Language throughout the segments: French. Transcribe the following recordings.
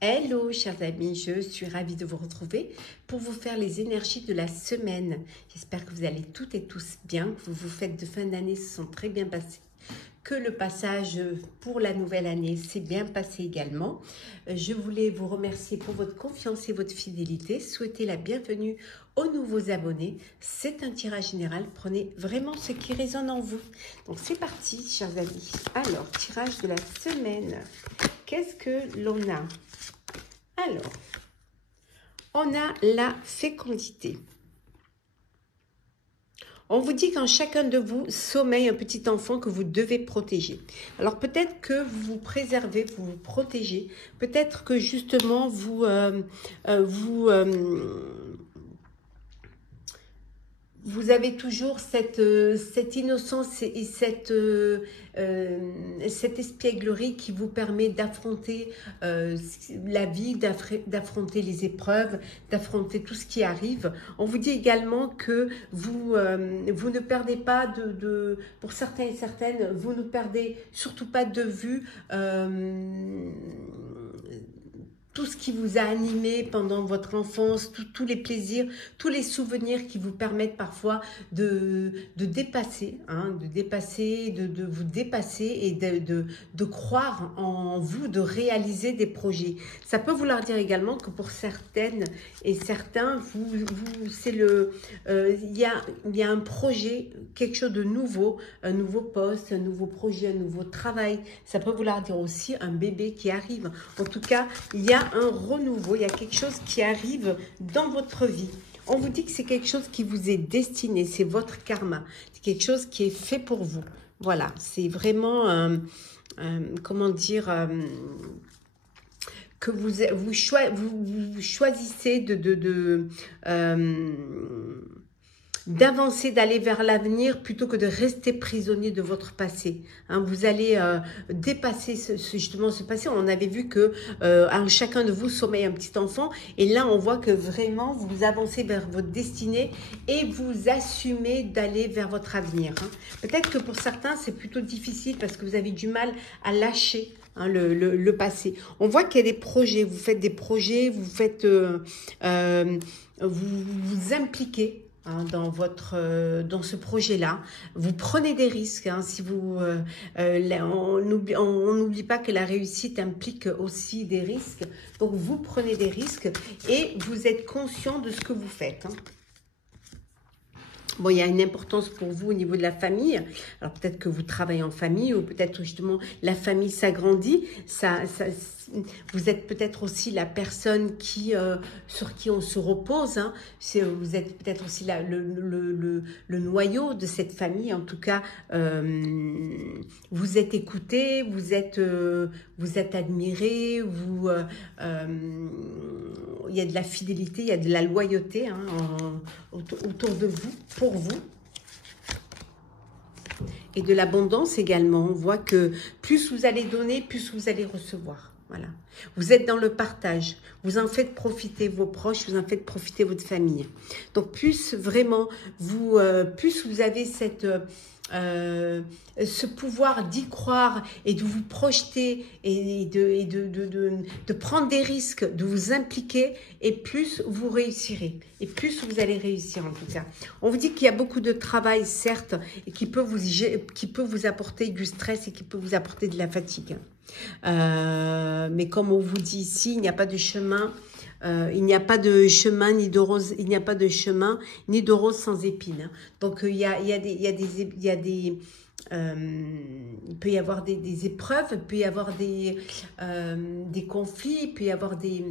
Hello chers amis, je suis ravie de vous retrouver pour vous faire les énergies de la semaine. J'espère que vous allez toutes et tous bien, que vos fêtes de fin d'année se sont très bien passées, que le passage pour la nouvelle année s'est bien passé également. Je voulais vous remercier pour votre confiance et votre fidélité, souhaiter la bienvenue aux nouveaux abonnés. C'est un tirage général, prenez vraiment ce qui résonne en vous. Donc c'est parti chers amis. Alors, tirage de la semaine, qu'est-ce que l'on a ? Alors, on a la fécondité. On vous dit qu'en chacun de vous sommeille un petit enfant que vous devez protéger. Alors peut-être que vous vous préservez, vous vous protégez. Peut-être que justement vous avez toujours cette innocence et cette espièglerie qui vous permet d'affronter la vie, d'affronter les épreuves, d'affronter tout ce qui arrive. On vous dit également que vous ne perdez pas pour certains et certaines, vous ne perdez surtout pas de vue tout ce qui vous a animé pendant votre enfance, tous les plaisirs, tous les souvenirs qui vous permettent parfois de dépasser, de vous dépasser et de croire en vous, de réaliser des projets. Ça peut vouloir dire également que pour certaines et certains, il y a un projet, quelque chose de nouveau, un nouveau poste, un nouveau projet, un nouveau travail. Ça peut vouloir dire aussi un bébé qui arrive. En tout cas, il y a un renouveau, il y a quelque chose qui arrive dans votre vie. On vous dit que c'est quelque chose qui vous est destiné, c'est votre karma, c'est quelque chose qui est fait pour vous. Voilà, c'est vraiment, comment dire, que vous choisissez d'avancer, d'aller vers l'avenir plutôt que de rester prisonnier de votre passé. Vous allez dépasser justement ce passé. On avait vu que chacun de vous sommeille un petit enfant et là on voit que vraiment vous avancez vers votre destinée et vous assumez d'aller vers votre avenir. Peut-être que pour certains c'est plutôt difficile parce que vous avez du mal à lâcher le passé. On voit qu'il y a des projets, vous faites des projets, vous vous impliquez dans ce projet-là, vous prenez des risques. Si on n'oublie pas que la réussite implique aussi des risques. Donc vous prenez des risques et vous êtes conscient de ce que vous faites. Bon, il y a une importance pour vous au niveau de la famille. Alors peut-être que vous travaillez en famille ou peut-être justement la famille s'agrandit. Vous êtes peut-être aussi la personne sur qui on se repose. Vous êtes peut-être aussi le noyau de cette famille. En tout cas, vous êtes écouté, vous êtes admiré. Il y a de la fidélité, il y a de la loyauté autour de vous, pour vous. Et de l'abondance également. On voit que plus vous allez donner, plus vous allez recevoir. Voilà. Vous êtes dans le partage. Vous en faites profiter vos proches, vous en faites profiter votre famille. Donc plus vraiment, plus vous avez ce pouvoir d'y croire et de vous projeter et de prendre des risques, de vous impliquer, et plus vous réussirez. Et plus vous allez réussir en tout cas. On vous dit qu'il y a beaucoup de travail, certes, et qui peut vous apporter du stress et qui peut vous apporter de la fatigue. Mais comme on vous dit ici, il n'y a pas de chemin. Il n'y a pas de chemin ni de rose, il n'y a pas de chemin ni de rose sans épines. Donc il peut y avoir des épreuves, il peut y avoir des conflits, il peut y avoir des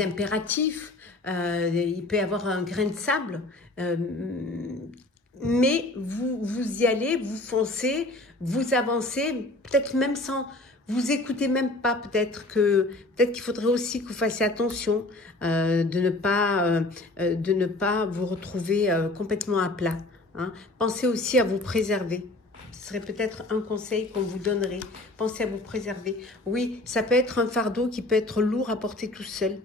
impératifs, il peut y avoir un grain de sable. Mais vous y allez, vous foncez, vous avancez, peut-être même sans vous écoutez même pas. Peut-être qu'il faudrait aussi que vous fassiez attention de ne pas vous retrouver complètement à plat. Pensez aussi à vous préserver. Ce serait peut-être un conseil qu'on vous donnerait. Pensez à vous préserver. Oui, ça peut être un fardeau qui peut être lourd à porter tout seul.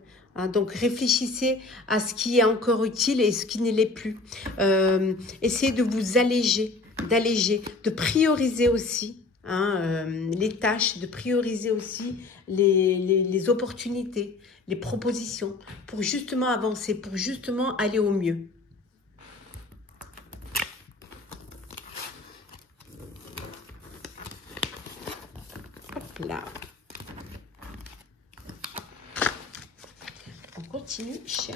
Donc réfléchissez à ce qui est encore utile et ce qui ne l'est plus. Essayez de vous alléger. d'alléger, de prioriser aussi hein, les tâches, de prioriser aussi les opportunités, les propositions, pour justement avancer, pour justement aller au mieux. Hop là. On continue, chers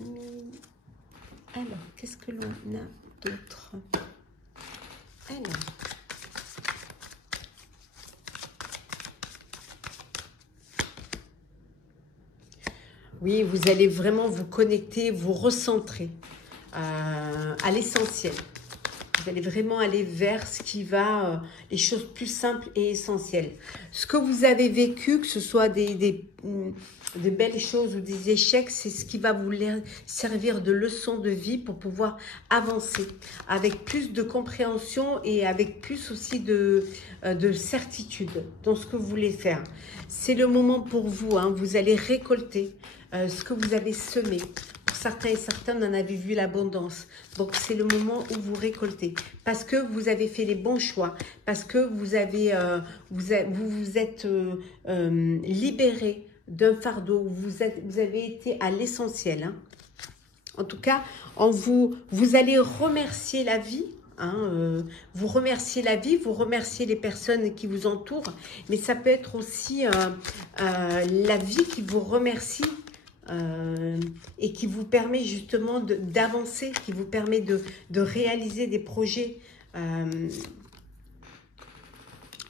amis. Alors, qu'est-ce que l'on a d'autre? Alors. Oui, vous allez vraiment vous connecter, vous recentrer à l'essentiel. Vous allez vraiment aller vers ce qui va, les choses plus simples et essentielles. Ce que vous avez vécu, que ce soit des belles choses ou des échecs, c'est ce qui va vous servir de leçon de vie pour pouvoir avancer avec plus de compréhension et avec plus aussi de certitude dans ce que vous voulez faire. C'est le moment pour vous, hein, vous allez récolter ce que vous avez semé. Pour certains et certaines, on en avait vu l'abondance. Donc, c'est le moment où vous récoltez. Parce que vous avez fait les bons choix. Parce que vous avez, vous êtes libéré d'un fardeau. Vous avez été à l'essentiel. Hein. En tout cas, vous allez remercier la vie. Hein, vous remerciez la vie, vous remerciez les personnes qui vous entourent. Mais ça peut être aussi la vie qui vous remercie. Et qui vous permet justement d'avancer, qui vous permet de réaliser des projets.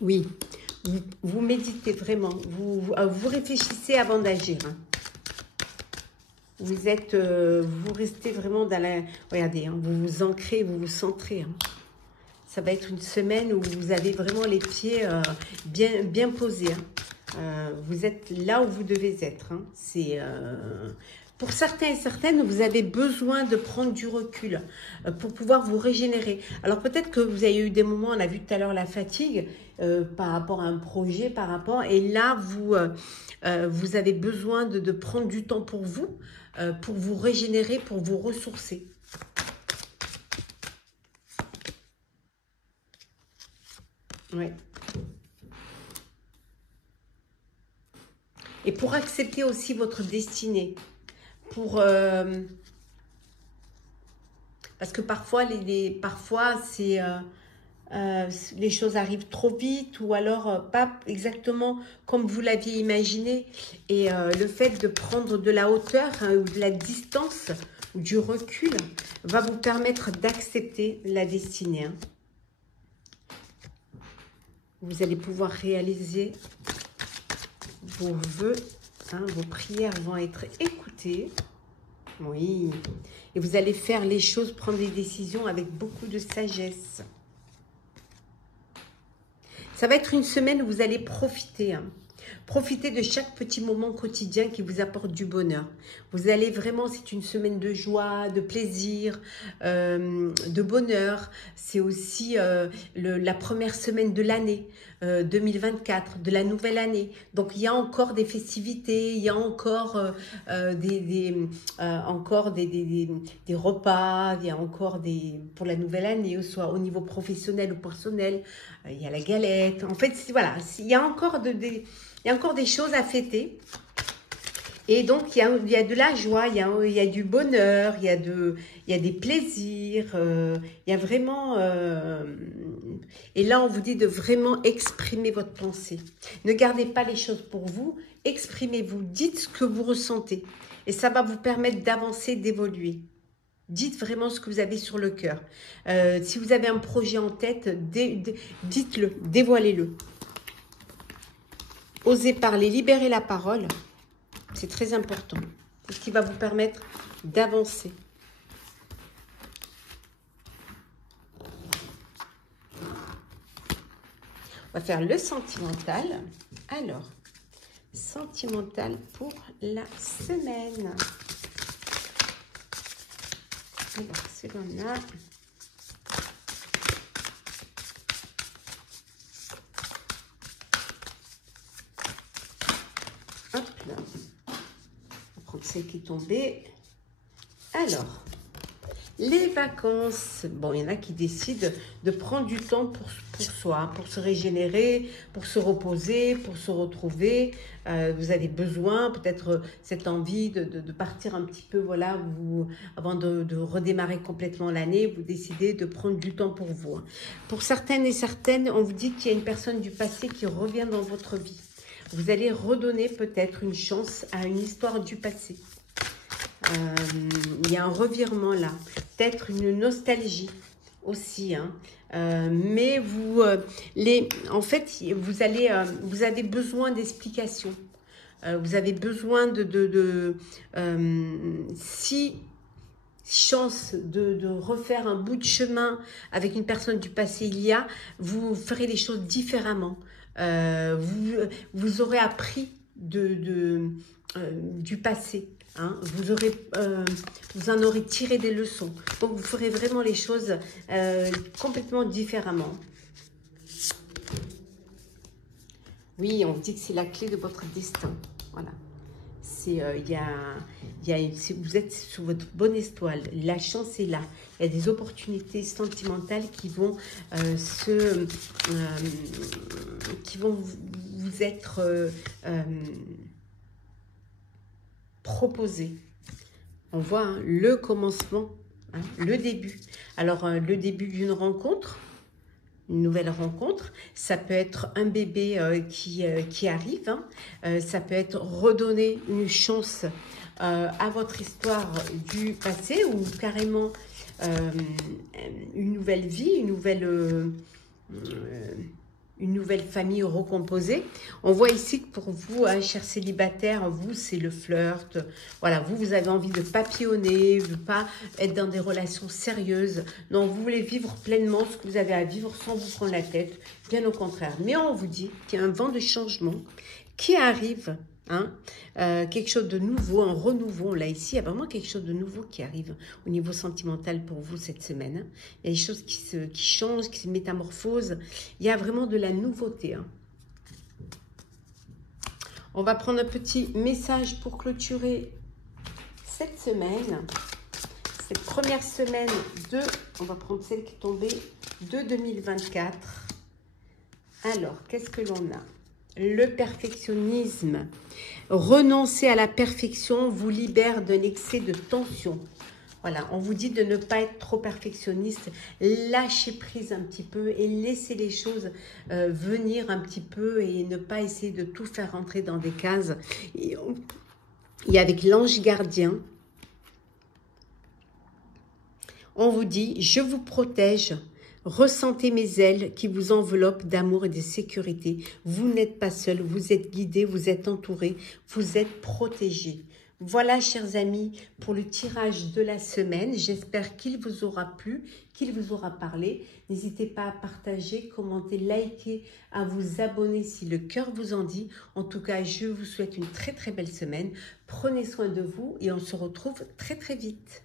Oui, vous méditez vraiment, vous réfléchissez avant d'agir. Hein. Vous restez vraiment dans la... Regardez, hein, vous vous ancrez, vous vous centrez. Hein. Ça va être une semaine où vous avez vraiment les pieds bien posés. Hein. Vous êtes là où vous devez être. Hein. Pour certains et certaines, vous avez besoin de prendre du recul pour pouvoir vous régénérer. Alors peut-être que vous avez eu des moments, on a vu tout à l'heure la fatigue par rapport à un projet, et là, vous avez besoin de prendre du temps pour vous régénérer, pour vous ressourcer. Ouais. Et pour accepter aussi votre destinée. Parce que parfois, parfois les choses arrivent trop vite ou alors pas exactement comme vous l'aviez imaginé. Et le fait de prendre de la hauteur hein, ou de la distance ou du recul va vous permettre d'accepter la destinée. Hein. Vous allez pouvoir réaliser vos vœux, hein, vos prières vont être écoutées. Oui. Et vous allez faire les choses, prendre des décisions avec beaucoup de sagesse. Ça va être une semaine où vous allez profiter. Hein. Profitez de chaque petit moment quotidien qui vous apporte du bonheur. Vous allez vraiment, c'est une semaine de joie, de plaisir, de bonheur. C'est aussi la première semaine de l'année 2024, de la nouvelle année. Donc, il y a encore des festivités, il y a encore des repas, il y a encore pour la nouvelle année, soit au niveau professionnel ou personnel, il y a la galette. En fait, voilà, il y a encore des choses à fêter. Et donc, il y a de la joie, il y a du bonheur, il y a des plaisirs, il y a vraiment... et là, on vous dit de vraiment exprimer votre pensée. Ne gardez pas les choses pour vous, exprimez-vous, dites ce que vous ressentez. Et ça va vous permettre d'avancer, d'évoluer. Dites vraiment ce que vous avez sur le cœur. Si vous avez un projet en tête, dites-le, dévoilez-le. Osez parler, libérer la parole. C'est très important. C'est ce qui va vous permettre d'avancer. On va faire le sentimental. Alors, sentimental pour la semaine. Alors, c'est l'on a. Hop là. On va prendre celle qui est tombée. Alors, Les vacances, bon, il y en a qui décident de prendre du temps pour soi, pour se régénérer, pour se reposer, pour se retrouver. Vous avez besoin, peut-être cette envie de partir un petit peu, voilà, avant de redémarrer complètement l'année, vous décidez de prendre du temps pour vous. Pour certaines et certaines, on vous dit qu'il y a une personne du passé qui revient dans votre vie. Vous allez redonner peut-être une chance à une histoire du passé. Il y a un revirement là, peut-être une nostalgie aussi, hein. Mais en fait, vous avez besoin d'explications. Vous avez besoin si chance de refaire un bout de chemin avec une personne du passé vous ferez les choses différemment. Vous aurez appris du passé. Hein, vous en aurez tiré des leçons. Donc, vous ferez vraiment les choses complètement différemment. Oui, on dit que c'est la clé de votre destin. Voilà. Vous êtes sur votre bonne étoile. La chance est là. Il y a des opportunités sentimentales qui vont vous être proposé. On voit hein, le commencement, hein, le début. Alors, le début d'une rencontre, une nouvelle rencontre, ça peut être un bébé qui arrive, hein, ça peut être redonner une chance à votre histoire du passé ou carrément une nouvelle vie, une nouvelle famille recomposée. On voit ici que pour vous, hein, chers célibataires, vous, c'est le flirt. Voilà, vous avez envie de papillonner, de ne pas être dans des relations sérieuses. Non, vous voulez vivre pleinement ce que vous avez à vivre sans vous prendre la tête. Bien au contraire. Mais on vous dit qu'il y a un vent de changement qui arrive. Hein, quelque chose de nouveau, un renouveau. Là, ici, il y a vraiment quelque chose de nouveau qui arrive au niveau sentimental pour vous cette semaine. Hein. Il y a des choses qui changent, qui se métamorphosent. Il y a vraiment de la nouveauté. Hein. On va prendre un petit message pour clôturer cette semaine. Cette première semaine on va prendre celle qui est tombée, de 2024. Alors, qu'est-ce que l'on a ? Le perfectionnisme. Renoncer à la perfection vous libère d'un excès de tension. Voilà, on vous dit de ne pas être trop perfectionniste, lâcher prise un petit peu et laisser les choses venir un petit peu et ne pas essayer de tout faire rentrer dans des cases. Et avec l'ange gardien, on vous dit, je vous protège. Ressentez mes ailes qui vous enveloppent d'amour et de sécurité. Vous n'êtes pas seul, vous êtes guidé, vous êtes entouré, vous êtes protégé. Voilà, chers amis, pour le tirage de la semaine. J'espère qu'il vous aura plu, qu'il vous aura parlé. N'hésitez pas à partager, commenter, liker, à vous abonner si le cœur vous en dit. En tout cas, je vous souhaite une très très belle semaine. Prenez soin de vous et on se retrouve très très vite.